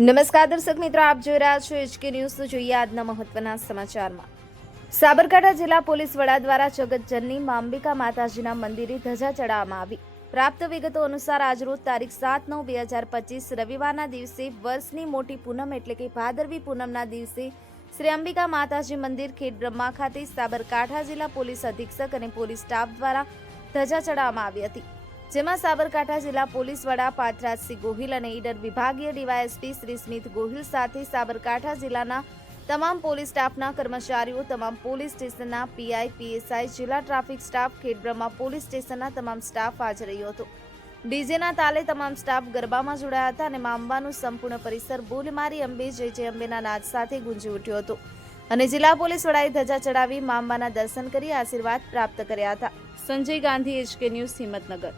નમસ્કાર દર્શક મિત્રો, આપ જોઈ રહ્યા છો HK ન્યૂઝ. તો જોઈએ આજના મહત્વના સમાચારમાં. સાબરકાંઠા જિલ્લા પોલીસ વડા દ્વારા જગતજનની મા અંબિકા માતાજીના મંદિરે ધજા ચડાવવામાં આવી. પ્રાપ્ત વિગતો અનુસાર આજરોજ તારીખ 7/9/2025 રવિવારના દિવસે વર્ષની મોટી પૂનમ એટલે કે ભાદરવી પૂનમના દિવસે શ્રી અંબિકા માતાજી મંદિર ખેડબ્રહ્મા ખાતે સાબરકાંઠા જિલ્લા પોલીસ અધિક્ષક અને પોલીસ સ્ટાફ દ્વારા ધજા ચડાવવામાં આવી હતી. જેમાં સાબરકાંઠા જિલ્લા પોલીસ વડા પાર્થરાજસિંહ ગોહિલ અને ઈડર વિભાગીય ડીવાયએસપી શ્રી સ્મિત ગોહિલ સાથે સાબરકાંઠા જિલ્લાના તમામ પોલીસ સ્ટાફના કર્મચારીઓ, તમામ પોલીસ સ્ટેશનના પીઆઈ, પીએસઆઈ, જિલ્લા ટ્રાફિક સ્ટાફ, ખેડબ્રહ્મા પોલીસ સ્ટેશનના તમામ સ્ટાફ હાજર રહ્યો હતો. ડીજેના તાલે તમામ સ્ટાફ ગરબામાં જોડાયા હતા અને મા અંબાનું સંપૂર્ણ પરિસર બોલ મારી અંબે જય જય અંબેના નાદ સાથે ગુંજી ઉઠ્યો હતો અને જિલ્લા પોલીસ વડાએ ધજા ચડાવી મા અંબાના દર્શન કરી આશીર્વાદ પ્રાપ્ત કર્યા હતા. Sanjay Gandhi, HK news, Himmatnagar.